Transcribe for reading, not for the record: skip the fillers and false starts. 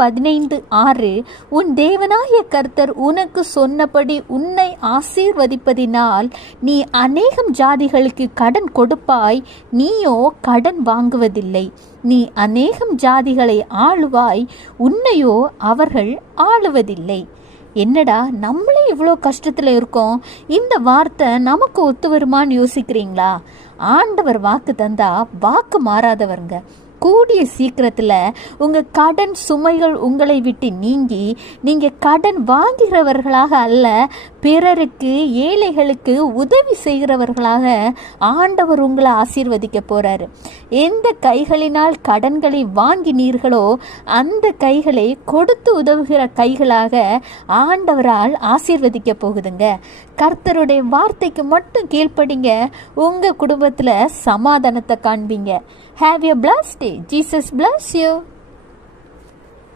15:6 உன் தேவனாகிய கர்த்தர் உனக்கு சொன்னபடி உன்னை ஆசீர்வதிப்பதினால் நீ அநேகம் ஜாதிகளுக்கு கடன் கொடுப்பாய், நீயோ கடன் வாங்குவதில்லை. நீ அநேகம் ஜாதிகளை ஆளுவாய், உன்னையோ அவர்கள் ஆளுவதில்லை. என்னடா நம்மளே இவ்வளோ கஷ்டத்தில் இருக்கோம், இந்த வார்த்தை நமக்கு ஒத்து வருமான்னு யோசிக்கிறீங்களா? ஆண்டவர் வாக்கு தந்தா வாக்கு மாறாதவருங்க. கூடிய சீக்கிரத்தில் உங்கள் கடன் சுமைகள் உங்களை விட்டு நீங்கி நீங்கள் கடன் வாங்குகிறவர்களாக அல்ல, பிறருக்கு ஏழைகளுக்கு உதவி செய்கிறவர்களாக ஆண்டவர் உங்களை ஆசீர்வதிக்க போகிறாரு. எந்த கைகளினால் கடன்களை வாங்கினீர்களோ அந்த கைகளை கொடுத்து உதவுகிற கைகளாக ஆண்டவரால் ஆசீர்வதிக்க போகுதுங்க. கர்த்தருடைய வார்த்தைக்கு மட்டும் கீழ்ப்படிங்க, உங்கள் குடும்பத்தில் சமாதானத்தை காண்பீங்க. Have a blessed day. Jesus bless you.